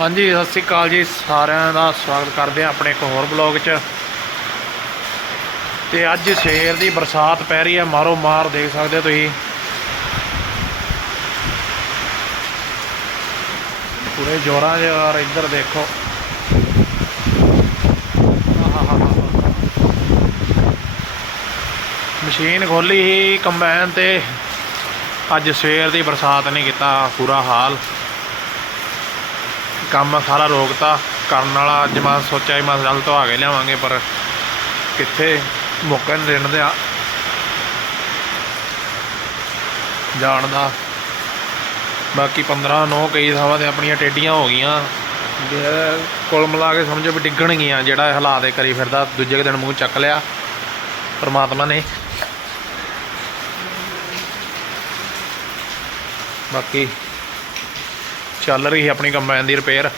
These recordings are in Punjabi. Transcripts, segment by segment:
ਹਾਂਜੀ, ਸਤਿ ਸ੍ਰੀ ਅਕਾਲ ਜੀ। ਸਾਰਿਆਂ ਦਾ ਸਵਾਗਤ ਕਰਦੇ ਹਾਂ ਆਪਣੇ ਇੱਕ ਹੋਰ ਬਲੌਗ 'ਚ। ਤੇ ਅੱਜ ਸਵੇਰ ਦੀ ਬਰਸਾਤ ਪੈ ਰਹੀ ਹੈ। ਮਾਰੋ ਮਾਰ, ਦੇਖ ਸਕਦੇ ਹੋ ਤੁਸੀਂ। ਪੂਰੇ ਜੋਰਾਂ 'ਚ ਔਰ ਇੱਧਰ ਦੇਖੋ। ਮਸ਼ੀਨ ਖੋਲੀ ਸੀ ਕੰਬਾਈਨ ਤੇ। ਅੱਜ ਸਵੇਰ ਦੀ ਬਰਸਾਤ ਨੇ ਕੀਤਾ ਪੂਰਾ ਹਾਲ। ਕੰਮ ਸਾਰਾ ਰੋਕਤਾ। ਕਰਨ ਵਾਲਾ ਅੱਜ ਮੈਂ ਸੋਚਿਆ ਸੀ ਮੈਂ ਜਲਦ ਤੋਂ ਆ ਕੇ ਲਿਆਵਾਂਗੇ, ਪਰ ਕਿੱਥੇ ਮੌਕਾ ਨਹੀਂ ਦੇਣ ਦਿਆ। ਜਾਣ ਦਾ। ਬਾਕੀ 15 9 ਕਈ ਥਾਵਾਂ ਤੇ ਆਪਣੀਆਂ ਟੇਡੀਆਂ ਹੋ ਗਈਆਂ। ਜੇ ਮਿਲਾ ਕੇ ਸਮਝੋ ਵੀ ਡਿੱਗਣਗੀਆਂ, ਜਿਹੜਾ ਹਾਲਾਤ ਇਹ ਕਰੀ ਫਿਰਦਾ, ਦੂਜੇ ਕੁ ਦਿਨ ਮੂੰਹ ਚੱਕ ਲਿਆ, ਪਰਮਾਤਮਾ ਨੇ। ਬਾਕੀ ਚੱਲ ਰਹੀ ਹੈ ਆਪਣੀ ਕੰਬਾਈਨ ਦੀ ਰਿਪੇਅਰ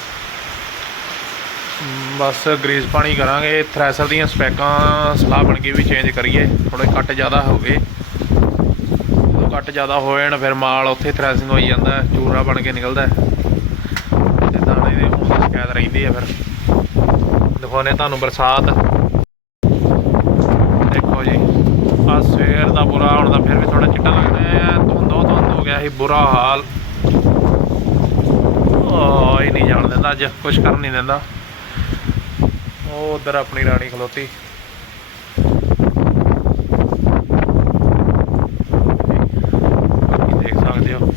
ਬਸ ਗਰੀਸ ਪਾਣੀ ਕਰਾਂਗੇ ਥ੍ਰੈਸ਼ਰ ਦੀਆਂ ਸਪੈਕਾਂ ਸਲਾਹ ਬਣ ਗਈ ਵੀ ਚੇਂਜ ਕਰੀਏ ਥੋੜੇ ਕੱਟ ਜ਼ਿਆਦਾ ਹੋ ਗਏ। ਜਦੋਂ ਕੱਟ ਜ਼ਿਆਦਾ ਹੋ ਜਾਣ, ਫਿਰ ਮਾਲ ਉੱਥੇ ਥ੍ਰੈਸ਼ਿੰਗ ਹੋਈ ਜਾਂਦਾ, ਚੂਰਾ ਬਣ ਕੇ ਨਿਕਲਦਾ। ਹੈ। ਤੇ ਦਾਣੇ ਦੇ ਹੋਣ ਦੀ ਸ਼ਿਕਾਇਤ ਰਹਿੰਦੀ ਹੈ ਫਿਰ। ਦਿਖਾਉਨੇ ਤੁਹਾਨੂੰ ਬਰਸਾਤ ਦੇਖੋ ਜੀ ਆ ਸਵੇਰ ਦਾ ਬੁਰਾ ਹੁਣ ਦਾ ਫਿਰ ਵੀ ਥੋੜਾ ਚਿੱਟਾ ਲੱਗਦਾ ਹੈ। ਧੁੰਦੋ ਧੁੰਦ ਹੋ ਗਿਆ ਸੀ, ਬੁਰਾ ਹਾਲ। ਉਹ ਹੀ ਨਹੀਂ ਜਾਣ ਦਿੰਦਾ ਅੱਜ ਕੁਝ ਕਰਨ ਨਹੀਂ ਦਿੰਦਾ। ਉਹ ਉਧਰ ਆਪਣੀ ਰਾਣੀ ਖਲੋਤੀ। ਬਾਕੀ ਦੇਖ ਸਕਦੇ ਹੋ।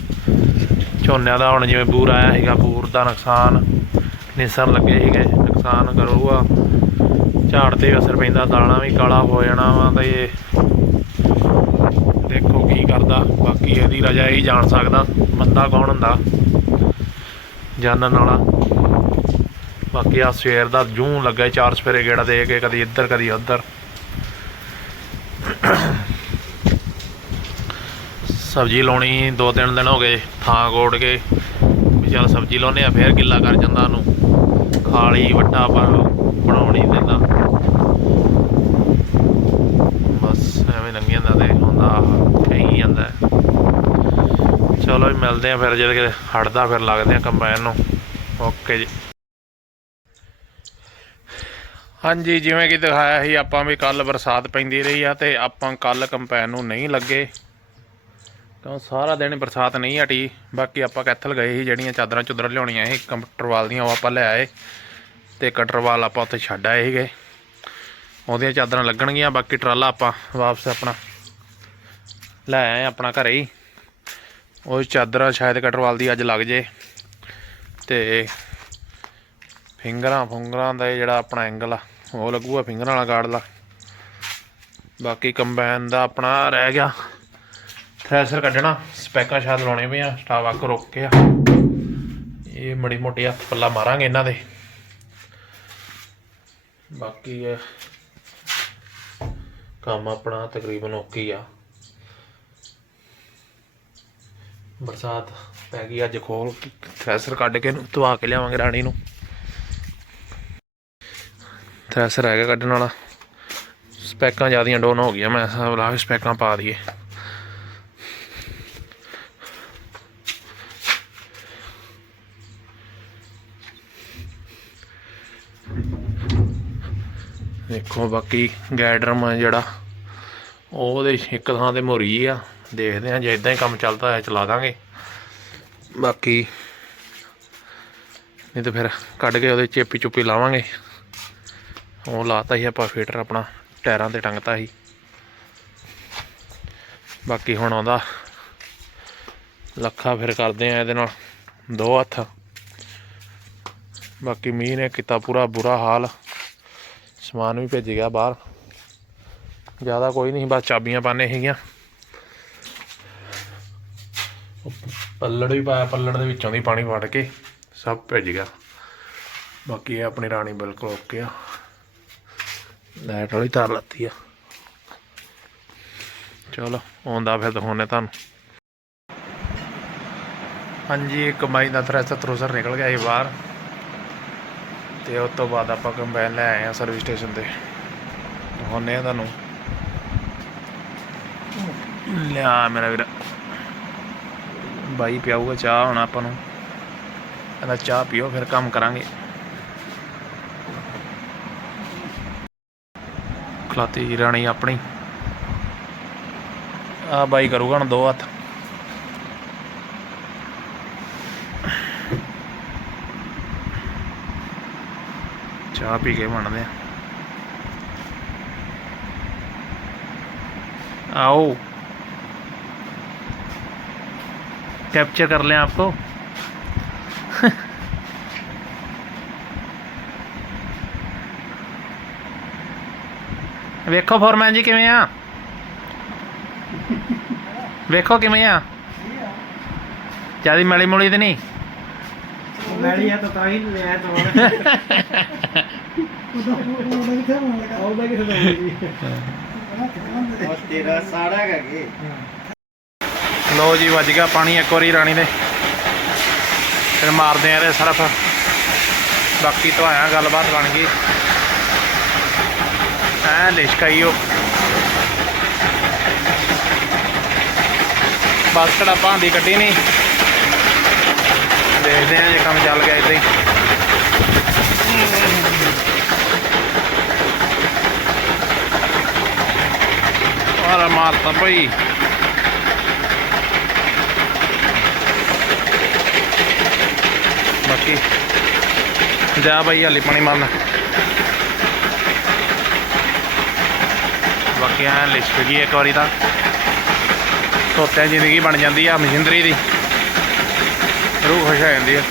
ਝੋਨਿਆਂ ਦਾ ਹੁਣ ਜਿਵੇਂ ਬੂਰ ਆਇਆ ਸੀਗਾ, ਬੂਰ ਦਾ ਨੁਕਸਾਨ ਨਿਸਰ ਲੱਗੇ ਸੀਗੇ। ਨੁਕਸਾਨ ਕਰੂਗਾ। ਝਾੜ ਤੇ ਵੀ ਅਸਰ ਪੈਂਦਾ, ਦਾਣਾ ਵੀ ਕਾਲਾ ਹੋ ਜਾਣਾ ਵਾ ਤੇ ਇਹ ਦੇਖੋ ਕੀ ਕਰਦਾ। ਬਾਕੀ ਇਹਦੀ ਰਜਾ ਹੀ ਜਾਣ ਸਕਦਾ। ਬੰਦਾ ਕੌਣ ਹੁੰਦਾ? ਜਾਨਣ ਵਾਲਾ। ਬਾਕੀ ਆ ਸਵੇਰ ਦਾ ਜੂੰ ਲੱਗਾ ਚਾਰ ਸਫੇਰੇ ਗੇੜਾ ਦੇ ਕੇ, ਕਦੀ ਇੱਧਰ, ਕਦੀ ਉੱਧਰ। ਸਬਜ਼ੀ ਲਾਉਣੀ ਦੋ ਤਿੰਨ ਦਿਨ ਹੋ ਗਏ, ਥਾਂ ਕੋੜ ਕੇ। ਵੀ ਚੱਲ ਸਬਜ਼ੀ ਲਾਉਨੇ ਆ, ਫੇਰ ਗਿੱਲਾ ਕਰ ਜਾਂਦਾ ਉਹਨੂੰ। ਖਾਲੀ ਵੱਟਾ ਪਰ ਬਣਾਉਣੀ ਦਿੰਦਾ। ਬਸ ਐਵੇਂ ਲੰਘੀ ਜਾਂਦਾ ਤੇ ਹੁੰਦਾ ਕਹੀ ਜਾਂਦਾ। ਚਲੋ ਜੀ, ਮਿਲਦੇ ਆ ਫਿਰ ਜਦੋਂ ਹਟਦਾ ਫਿਰ ਲੱਗਦੇ ਆ ਕੰਬਾਈਨ ਨੂੰ। ਓਕੇ ਜੀ। ਹਾਂਜੀ, ਜਿਵੇਂ ਕਿ ਦਿਖਾਇਆ ਸੀ, ਆਪਾਂ ਵੀ ਕੱਲ ਬਰਸਾਤ ਪੈਂਦੀ ਰਹੀ ਆ ਤੇ ਆਪਾਂ ਕੱਲ ਕੰਪੈਨ ਨੂੰ ਨਹੀਂ ਲੱਗੇ। ਕਿਉਂ ਸਾਰਾ ਦਿਨ ਬਰਸਾਤ ਨਹੀਂ ਹਟੀ, ਬਾਕੀ ਆਪਾਂ ਕੈਥਲ ਗਏ ਸੀ, ਜਿਹੜੀਆਂ ਚਾਦਰਾਂ ਚੁਦਰਾਂ ਲਿਆਉਣੀਆਂ ਸੀ ਕੰਪਟਰਵਾਲ ਦੀਆਂ ਉਹ ਆਪਾਂ ਲੈ ਆਏ। ਤੇ ਕਟਰਵਾਲ ਆਪਾਂ ਉੱਥੇ ਛੱਡ ਆਏ ਸੀਗੇ। ਉਹਦੀਆਂ ਚਾਦਰਾਂ ਲੱਗਣਗੀਆਂ, ਬਾਕੀ ਟਰਾਲਾ ਆਪਾਂ ਵਾਪਸ ਆਪਣਾ ਲੈ ਆਏ, ਆਪਣਾ ਘਰੇ ਹੀ। ਉਹ ਚਾਦਰਾਂ ਸ਼ਾਇਦ ਕਟਰਵਾਲ ਦੀ ਅੱਜ ਲੱਗ ਜੇ। ਤੇ ਫਿੰਗਰਾਂ, ਫੁੰਗਰਾਂ ਦਾ ਇਹ ਜਿਹੜਾ ਆਪਣਾ ਐਂਗਲ ਆ, ਉਹ ਲੱਗੂਗਾ ਫਿੰਗਰਾਂ ਵਾਲਾ ਗਾਰਡ ਦਾ। ਬਾਕੀ ਕੰਬਾਈਨ ਦਾ ਆਪਣਾ ਰਹਿ ਗਿਆ। ਥ੍ਰੈਸ਼ਰ ਕੱਢਣਾ, ਸਪੈਕਾਂ ਸ਼ਾਇਦ ਲਾਉਣੇ ਪਏ ਆ ਸਟਾਵਕ ਰੋਕ ਕੇ ਆ। ਇਹ ਮੜੀ ਮੋਟੀ ਹੱਥ ਪੱਲਾ ਮਾਰਾਂਗੇ ਇਹਨਾਂ ਦੇ। ਬਾਕੀ ਕੰਮ ਆਪਣਾ ਤਕਰੀਬਨ ਓਕੇ ਆ। ਬਰਸਾਤ ਪੈ ਗਈ ਅੱਜ ਖੋਲ ਥ੍ਰੈਸ਼ਰ ਕੱਢ ਕੇ ਇਹਨੂੰ ਧਵਾ ਕੇ ਲਿਆਵਾਂਗੇ ਰਾਣੀ ਨੂੰ। ਥ੍ਰੈਸ਼ਰ ਹੈਗਾ ਕੱਢਣ ਵਾਲਾ। ਸਪੈਕਾਂ ਜਿਆਦੀਆਂ ਡੋਨ ਹੋ ਗਈਆਂ, ਮੈਂ ਹਿਸਾਬ ਲਾ ਕੇ ਸਪੈਕਾਂ ਪਾ ਦਈਏ। ਦੇਖੋ ਬਾਕੀ ਗਾਈਡਰਮ ਆ ਜਿਹੜਾ, ਉਹਦੇ ਇੱਕ ਥਾਂ ਤੇ ਮੋਰੀ ਆ। ਦੇਖਦੇ ਹਾਂ, ਜੇ ਇਦਾਂ ਹੀ ਕੰਮ ਚੱਲਦਾ ਹੈ ਚਲਾ ਦਾਂਗੇ। ਬਾਕੀ ਨਹੀਂ ਤਾਂ ਫਿਰ ਕੱਢ ਕੇ ਉਹਦੇ ਚੇਪੀ ਚੁੱਪੀ ਲਾਵਾਂਗੇ। ਉਹ ਲਾਤਾ ਸੀ ਆਪਾਂ ਫੀਟਰ ਆਪਣਾ, ਟਾਇਰਾਂ ਤੇ ਟੰਗਤਾ ਸੀ। ਬਾਕੀ ਹੁਣ ਆਉਂਦਾ ਲੱਖਾ ਫਿਰ ਕਰਦੇ ਆ ਇਹਦੇ ਨਾਲ, ਦੋ ਹੱਥ। ਬਾਕੀ ਮੀਂਹ ਨੇ ਕੀਤਾ ਪੂਰਾ ਬੁਰਾ ਹਾਲ। ਸਮਾਨ ਵੀ ਭੇਜ ਗਿਆ ਬਾਹਰ। ਜ਼ਿਆਦਾ ਕੋਈ ਨਹੀਂ ਬਸ ਚਾਬੀਆਂ ਪਾਣੇ ਸੀਗੀਆਂ। ਪੱਲੜ ਵੀ ਪਾਇਆ, ਪੱਲੜ ਦੇ ਵਿੱਚੋਂ ਦੀ ਪਾਣੀ ਵੜ ਕੇ ਸਭ ਭੇਜ ਗਿਆ। ਬਾਕੀ ਇਹ ਆਪਣੀ ਰਾਣੀ ਬਿਲਕੁਲ ਓਕੇ ਆ। ਲਾਈਟ ਵਾਲੀ ਤਾਰ ਲੱਤੀ ਆ। ਚਲੋ, ਆਉਂਦਾ ਫਿਰ ਦਿਖਾਉਂਦੇ ਤੁਹਾਨੂੰ। ਹਾਂਜੀ ਕਮਾਈ ਦਾ ਥ੍ਰੈਸ਼ਰ ਥਰੂਸਰ ਨਿਕਲ ਗਿਆ ਸੀ ਬਾਹਰ। ਤੇ ਉਸ ਤੋਂ ਬਾਅਦ ਆਪਾਂ ਕੰਬਾਈਨ ਲੈ ਆਏ ਆ ਸਰਵਿਸ ਸਟੇਸ਼ਨ ਤੇ। ਦਿਖਾਉਂਦੇ ਆ ਤੁਹਾਨੂੰ। ਲਿਆ ਮੇਰਾ ਵੀਰ। ਬਾਈ ਪਿਆਊਗਾ ਚਾਹ ਹੁਣ ਆਪਾਂ ਨੂੰ। ਕਹਿੰਦਾ ਚਾਹ ਪੀਓ, ਫਿਰ ਕੰਮ ਕਰਾਂਗੇ। ਖਲਾਤੀ ਰਾਣੀ ਆਪਣੀ। ਆ ਬਾਈ ਕਰੂਗਾ ਹੁਣ ਦੋ ਹੱਥ। ਚਾਹ ਪੀ ਕੇ ਬਣਦੇ ਆ। आओ कैप्चर कर लें आपको ਵੇਖੋ ਫੋਰਮੈਨ ਜੀ ਕਿਵੇਂ ਆ ਵੇਖੋ ਕਿਵੇਂ ਆ ਜਿਆਦੀ ਮਲੀ ਮੁਲੀ ਤੇ ਨਹੀਂ ਮੈਲੀ ਆ ਤਾਂ ਤਾਂ ਹੀ ਮੈਂ ਤਾਂ ਉਹਦਾ ਕਿਥੇ ਉਹ ਤੇਰਾ ਸਾੜਾ ਹੈਗੇ ਲੋ ਜੀ, ਵੱਜ ਗਿਆ ਪਾਣੀ ਇੱਕ ਵਾਰੀ ਰਾਣੀ ਦੇ। ਫਿਰ ਮਾਰਦੇ ਆ ਇਹਦੇ ਸਰਫ। ਬਾਕੀ ਤੋਂ ਆਇਆ, ਗੱਲਬਾਤ ਬਣ ਗਈ। ਐ ਲਿਸ਼ਕਾਈਓ ਬਸ ਕੜਾ ਭਾਂਦੀ ਕੱਢੀ ਨਹੀਂ ਦੇਖਦੇ ਆ ਜੇ ਕੰਮ ਚੱਲ ਗਿਆ ਇਦਾਂ ਹੀ। ਆਰਾ ਮਾਰਤਾ ਭਾਈ। ਬਾਕੀ ਜਾ ਭਾਈ ਹਾਲੀ ਪਾਣੀ ਮਾਰਨਾ। ਬਾਕੀ ਐ ਲਿਸ਼ਕ ਗਈ ਇੱਕ ਵਾਰੀ ਤਾਂ। ਧੋਤਿਆਂ ਜ਼ਿੰਦਗੀ ਬਣ ਜਾਂਦੀ ਆ ਮਸ਼ੀਨਰੀ ਦੀ। ਰੂਹ ਖੁਸ਼ ਹੋ ਜਾਂਦੀ ਆ।